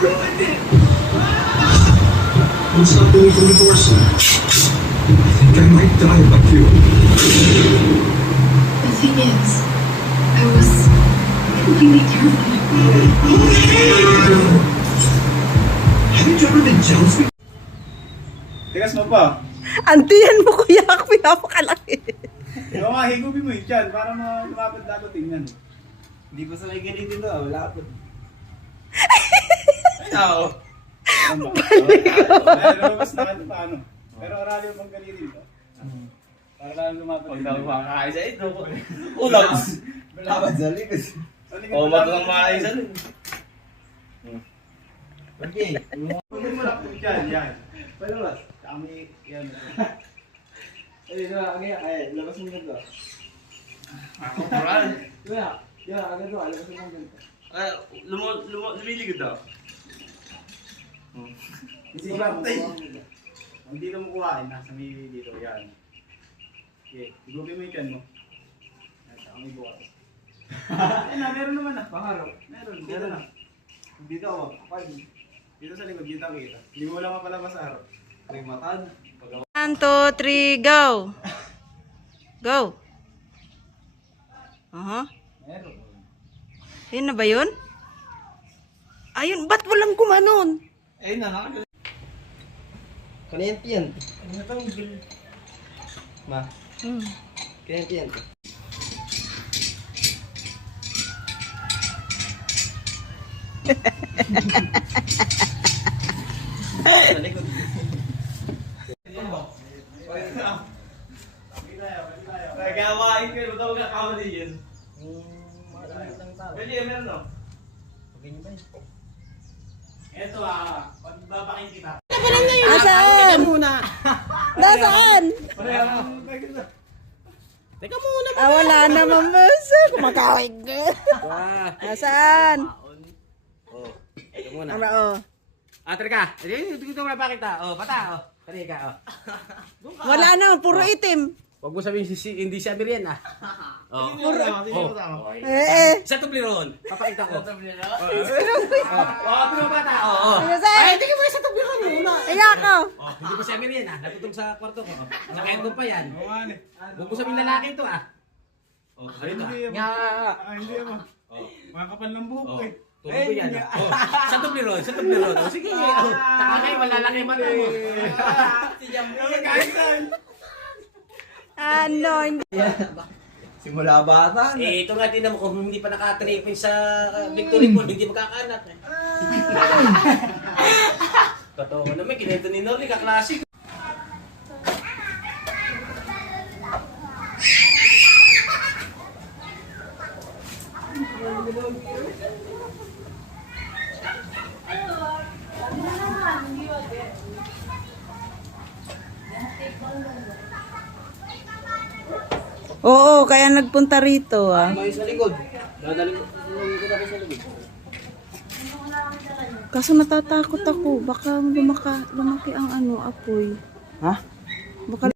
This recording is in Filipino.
ruined it! It's not doing for divorce. I think I might die like you. The thing is, I was completely terrified. Haven't you ever been jealous? Tigas mo pa. Antiyan mo kuya, ako pinapakalaki. Ikaw nga, higupin mo yun dyan para lumapad lalo tingnan. Hindi pa sa may ganito to, wala po. Oo. Lumabas na ano paano. Pero arali mo bang ganito to? Para lang lumapad. Pag daw makakain sa ito. Ulang! Dapat sa likas. O, matang makakain sa likas. Okay. Pagin mo lang po dyan, yan. Palabas. Kami, yan. Ay, labas mo ganito. Ako, moral. Agad to, labas mo ganito. Lumiligod daw. Hindi ba tayo? Kung dito mo kuhain, nasa may dito, yan. Okay, higupin mo yung can mo. Yan, saka may bukas. Ayun na, meron naman na. Pangarap. Meron, dito na. Dito ako. Dito sa likod, dito kita. Hindi mo lang mapalabas sa araw. Rimatan. 1, 2, 3, go! Go! Aha. Meron. Ayun na ba yun? Ayun, ba't walang gumanon? Ayun na, nakagano. Kanyan yan. Ano itong bil? Ma, Hmm. kanyan yan. Sa likod. Nagawain ko, ba't ako kakamali yun? Pwede yan, meron no? Eto pagbabakin kita. Nasaan? Nasaan? Teka muna. Wala naman masa. Kumakawig ka. Nasaan? Oh, ito muna. Oh. Teka. Dito mo na pakita. Oh, pata. Oh. Tari ka. Oh. Wala naman, puro itim. Huwag mo sabihin hindi siya Miriam ah. Oh. Sa tubliron. Papakita ko. Sa tubliron? Oo, pinapata. Oo. Ay, hindi ka mo sa tubliron muna. Kaya ako. Oh, hindi pa siya Miriam ah. Natutong sa kwarto ko. Sa aircon pa yan. Huwag mo sabihin lalaki ito ah. Oh, ayun ah. Nga. Hindi mo. Mga kapal ng buhok eh. Tulog ko yan. Oh, sa tubliron. Sa tubliron. Oh, sige. Oh, saka kayo, malalaki yung mata mo. Si Jamie. Ano, hindi. Simula bata. Ito nga din naman kung hindi pa nakatripin sa Victory Pool, hindi magkakanak eh. Totoo naman, kinento ni Noli, kaklasik. Oo, kaya nagpunta rito ah. May sa likod. Dadaling ko na sa likod. Kaso natatakot ako. Baka lumaki ang apoy. Ha? Baka